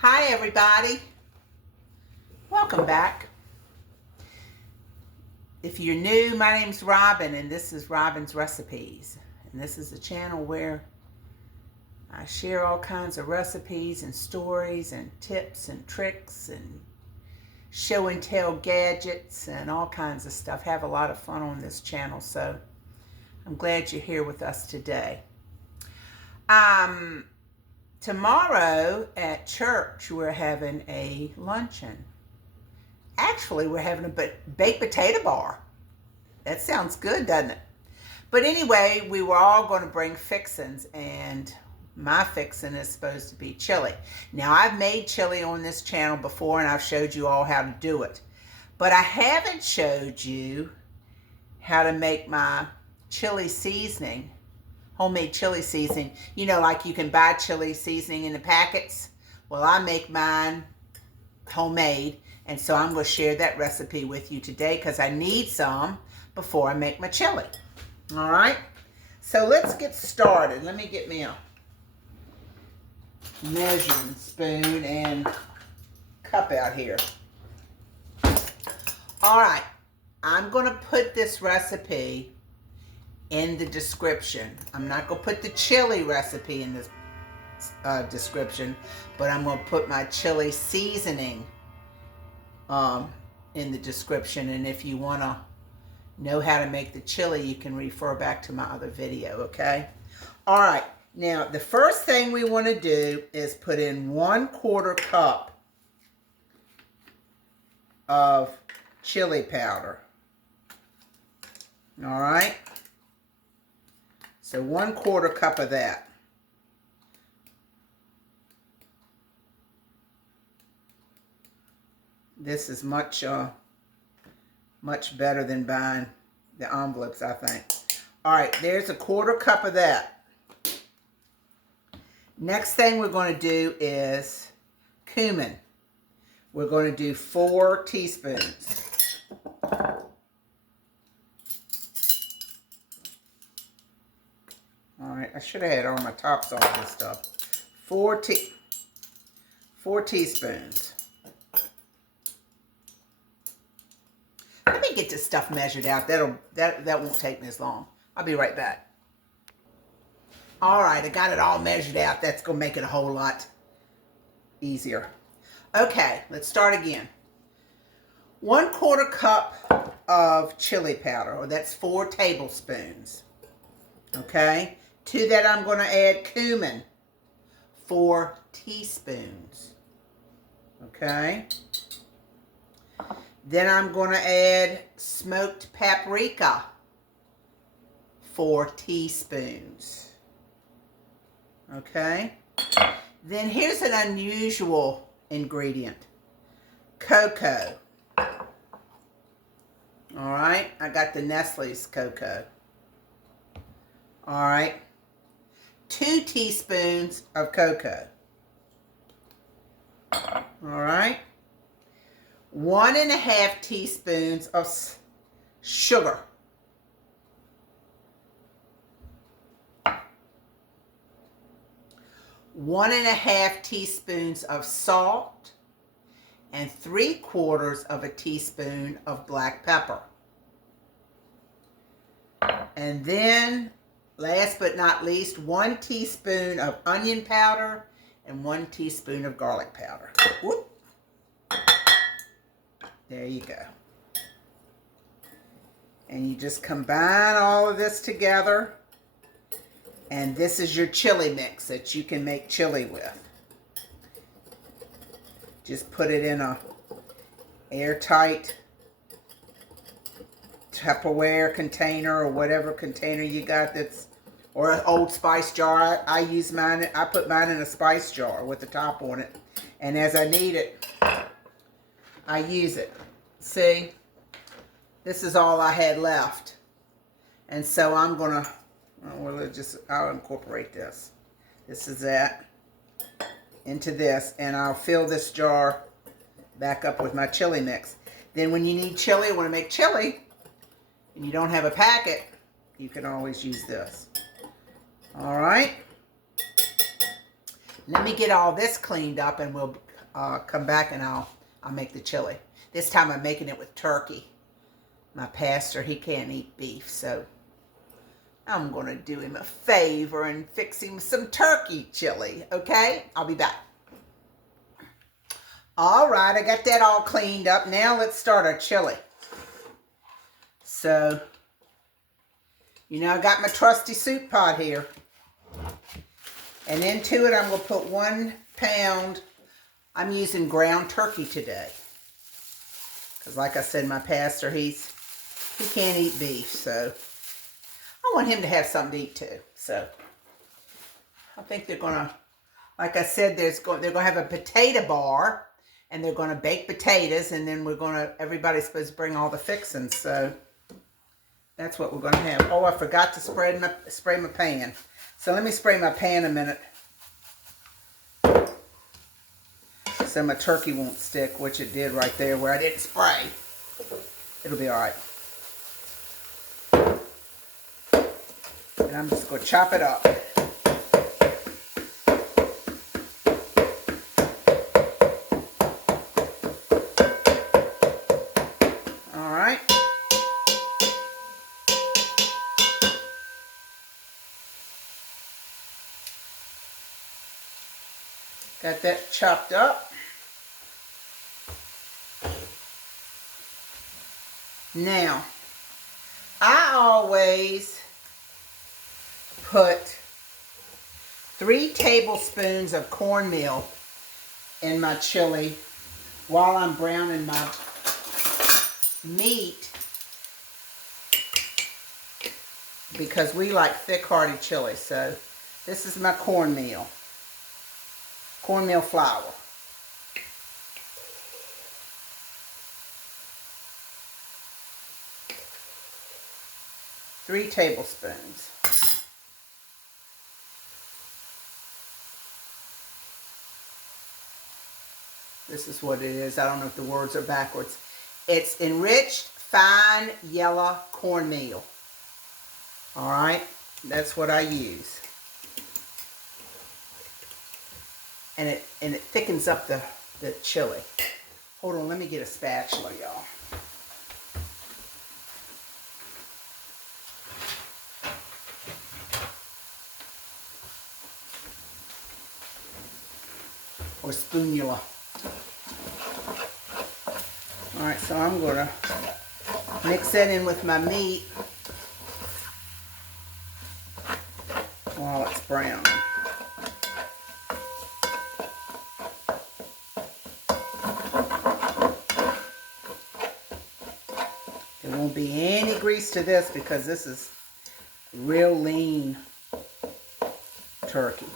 Hi everybody, welcome back. If you're new, my name's Robin and this is Robin's Recipes. And this is a channel where I share all kinds of recipes and stories and tips and tricks and show and tell gadgets and all kinds of stuff. Have a lot of fun on this channel, so I'm glad you're here with us today. Tomorrow at church, we're having a luncheon. Actually, we're having a baked potato bar. That sounds good, doesn't it? But anyway, we were all going to bring fixins, and my fixin is supposed to be chili. Now, I've made chili on this channel before, and I've showed you all how to do it. But I haven't showed you how to make my chili seasoning. Homemade chili seasoning. You know, like you can buy chili seasoning in the packets. Well, I make mine homemade, and so I'm going to share that recipe with you today because I need some before I make my chili. All right, so let's get started. Let me get me a measuring spoon and cup out here. All right, I'm going to put this recipe in the description. I'm not going to put the chili recipe in this description, but I'm going to put my chili seasoning in the description. And if you want to know how to make the chili, you can refer back to my other video, okay? All right, now the first thing we want to do is put in 1/4 cup of chili powder. All right, so 1/4 cup of that. This is much better than buying the envelopes, I think. All right, there's 1/4 cup of that. Next thing we're going to do is cumin. We're going to do 4 teaspoons. All right, I should have had all my tops off this stuff. 4 teaspoons. Let me get this stuff measured out. That won't take me as long. I'll be right back. All right, I got it all measured out. That's going to make it a whole lot easier. Okay, let's start again. 1/4 cup of chili powder, or that's 4 tablespoons. Okay, to that I'm going to add cumin, 4 teaspoons. Okay. Then I'm going to add smoked paprika, 4 teaspoons. Okay. Then here's an unusual ingredient. Cocoa. All right. I got the Nestle's cocoa. All right. 2 teaspoons of cocoa. All right. 1½ teaspoons of sugar. 1½ teaspoons of salt, and 3/4 of a teaspoon of black pepper. And then, last but not least, 1 teaspoon of onion powder and 1 teaspoon of garlic powder. Whoop. There you go. And you just combine all of this together. And this is your chili mix that you can make chili with. Just put it in a airtight Tupperware container or whatever container you got that's, or an old spice jar. I use mine, I put mine in a spice jar with the top on it. And as I need it, I use it. See, this is all I had left. And so I'm going to, I'll incorporate this. This is that into this, and I'll fill this jar back up with my chili mix. Then when you need chili, want to make chili, and you don't have a packet, you can always use this. All right. Let me get all this cleaned up and we'll come back and I'll make the chili. This time I'm making it with turkey. My pastor, he can't eat beef, so I'm going to do him a favor and fix him some turkey chili, okay? I'll be back. All right, I got that all cleaned up. Now let's start our chili. So, you know, I got my trusty soup pot here. And into it, I'm going to put 1 pound. I'm using ground turkey today. Because like I said, my pastor, he can't eat beef, so I want him to have something to eat too. So I think they're going to, like I said, they're going to have a potato bar, and they're going to bake potatoes, and then everybody's supposed to bring all the fixings, so that's what we're going to have. Oh, I forgot to spray my pan. So let me spray my pan a minute so my turkey won't stick, which it did right there where I didn't spray. It'll be all right. And I'm just going to chop it up. All right. Got that chopped up. Now, I always put 3 tablespoons of cornmeal in my chili while I'm browning my meat, because we like thick, hearty chili. So this is my cornmeal flour. Three tablespoons. This is what it is. I don't know if the words are backwards. It's enriched fine yellow cornmeal. All right, that's what I use. And it thickens up the chili. Hold on, let me get a spatula, y'all. Or spoonula. All right, so I'm gonna mix that in with my meat while it's browning. There won't be any grease to this because this is real lean turkey.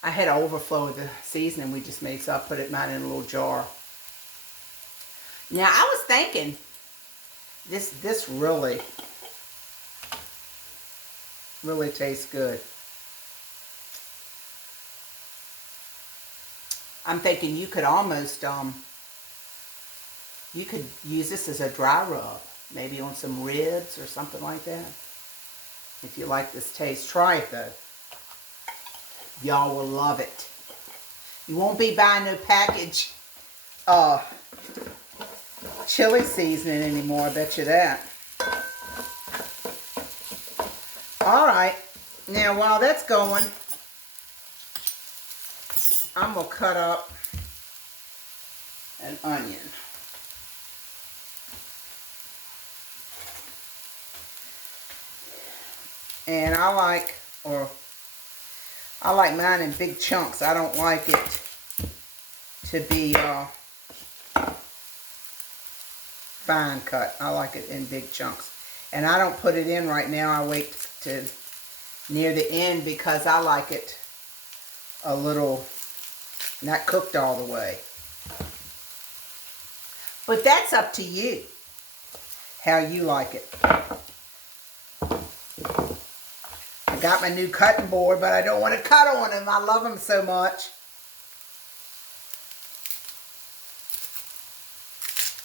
I had an overflow of the seasoning we just made, so I put mine in a little jar. Now, I was thinking, this really tastes good. I'm thinking you could almost, you could use this as a dry rub, maybe on some ribs or something like that. If you like this taste, try it though. Y'all will love it. You won't be buying no package chili seasoning anymore, I bet you that. All right, now while that's going, I'm gonna cut up an onion. And I like mine in big chunks. I don't like it to be fine cut. I like it in big chunks. And I don't put it in right now. I wait to near the end because I like it a little not cooked all the way. But that's up to you, how you like it. I got my new cutting board, but I don't want to cut on them. I love them so much.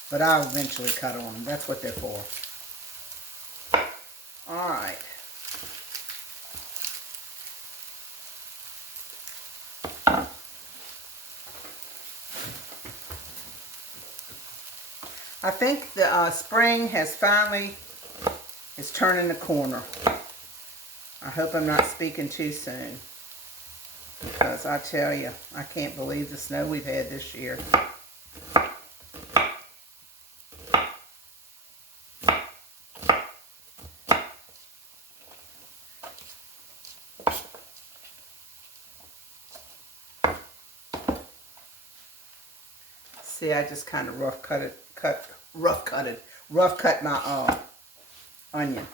But I'll eventually cut on them. That's what they're for. All right. I think the spring has finally is turning the corner. I hope I'm not speaking too soon, because I tell you, I can't believe the snow we've had this year. See, I just kind of rough cut my onion.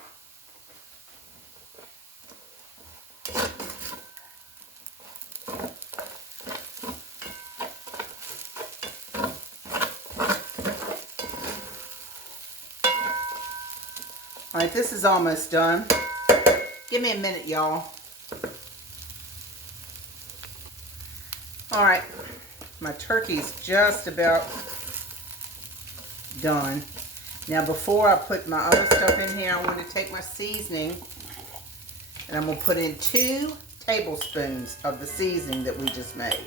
All right, this is almost done. Give me a minute, y'all. All right, my turkey's just about done. Now, before I put my other stuff in here, I want to take my seasoning and I'm going to put in 2 tablespoons of the seasoning that we just made.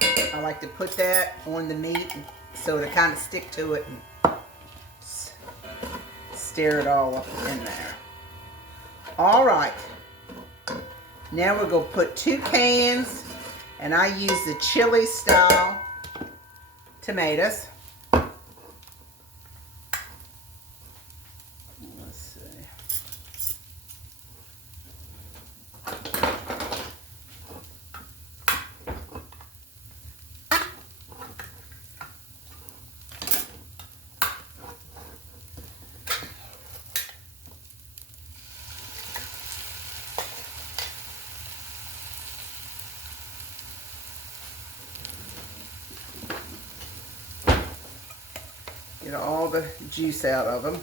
I like to put that on the meat so it'll kind of stick to it and stir it all up in there. All right. Now we're going to put 2 cans, and I use the chili style tomatoes. Let's see. Get all the juice out of them.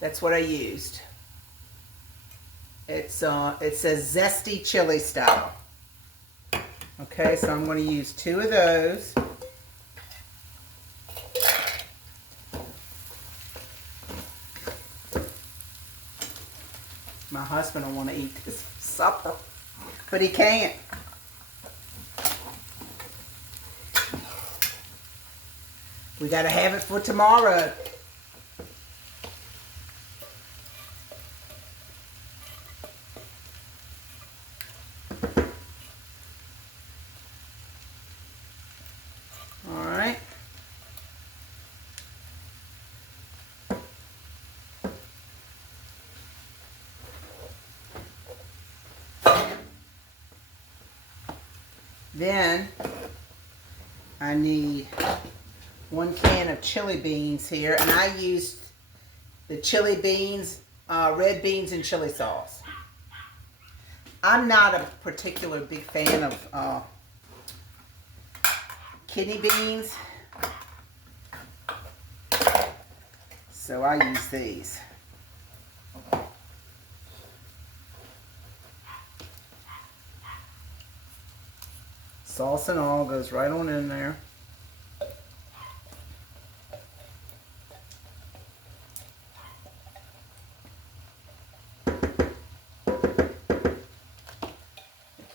That's what I used. It says zesty chili style. Okay, so I'm going to use 2 of those. My husband will want to eat this for supper, but he can't. We got to have it for tomorrow. All right. Then I need 1 can of chili beans here, and I used the chili beans, red beans and chili sauce. I'm not a particular big fan of kidney beans, so I use these. Sauce and all goes right on in there.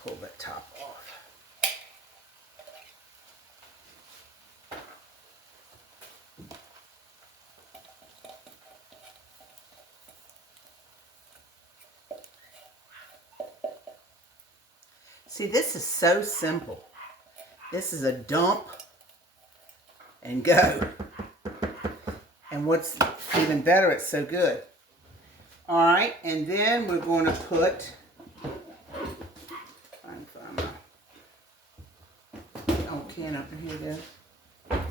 Pull that top off. See, this is so simple. This is a dump and go. And what's even better, it's so good. All right, and then we're going to put, I can find my can up in here then.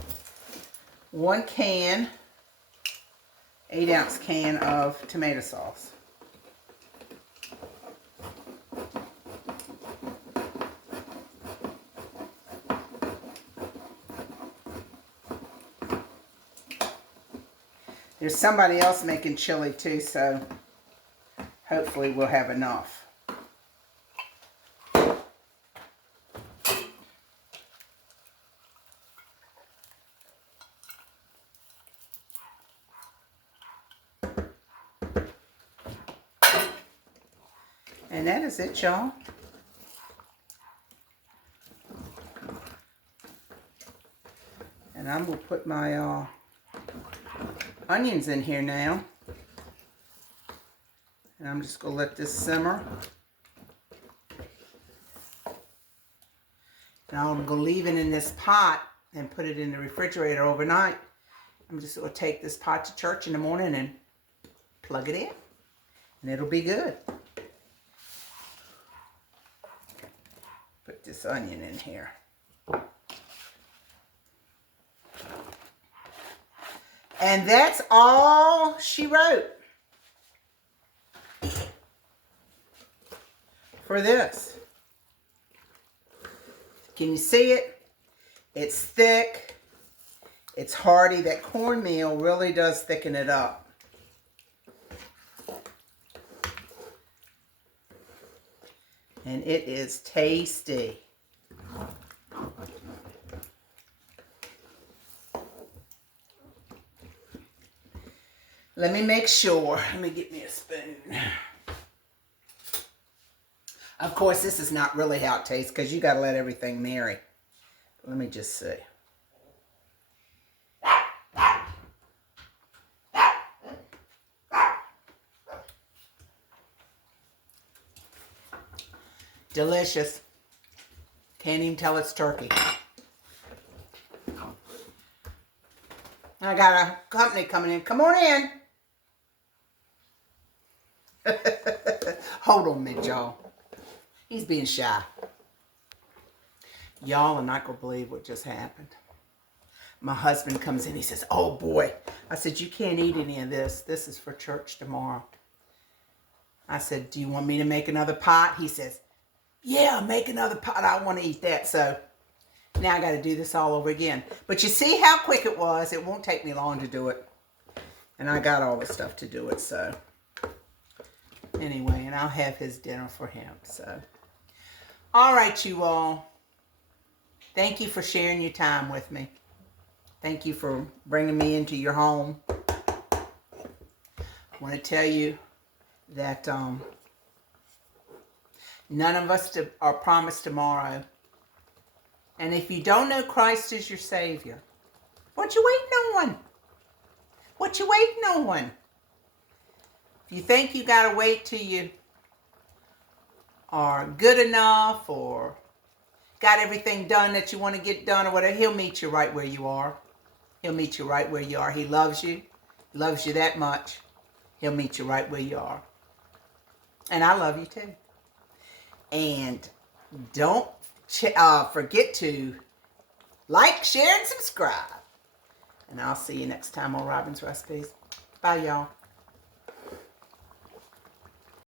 1 can, 8-ounce can of tomato sauce. There's somebody else making chili too, so hopefully we'll have enough. And that is it, y'all. And I'm going to put my onions in here now. And I'm just going to let this simmer. Now I'm going to leave it in this pot and put it in the refrigerator overnight. I'm just going to take this pot to church in the morning and plug it in. And it'll be good. Put this onion in here. And that's all she wrote for this. Can you see it? It's thick. It's hearty. That cornmeal really does thicken it up. And it is tasty. Let me make sure. Let me get me a spoon. Of course, this is not really how it tastes because you got to let everything marry. Let me just see. Delicious. Can't even tell it's turkey. I got a company coming in. Come on in. Hold on a minute, y'all. He's being shy. Y'all are not going to believe what just happened. My husband comes in. He says, oh, boy. I said, you can't eat any of this. This is for church tomorrow. I said, do you want me to make another pot? He says, yeah, make another pot. I want to eat that. So now I got to do this all over again. But you see how quick it was. It won't take me long to do it. And I got all the stuff to do it. So anyway, and I'll have his dinner for him. So all right, you all. Thank you for sharing your time with me. Thank you for bringing me into your home. I want to tell you that none of us are promised tomorrow. And if you don't know Christ as your Savior, what you waiting on? What you waiting on? If you think you got to wait till you are good enough or got everything done that you want to get done or whatever, he'll meet you right where you are. He'll meet you right where you are. He loves you. He loves you that much. He'll meet you right where you are. And I love you too. And don't forget to like, share, and subscribe. And I'll see you next time on Robin's Recipes. Bye, y'all.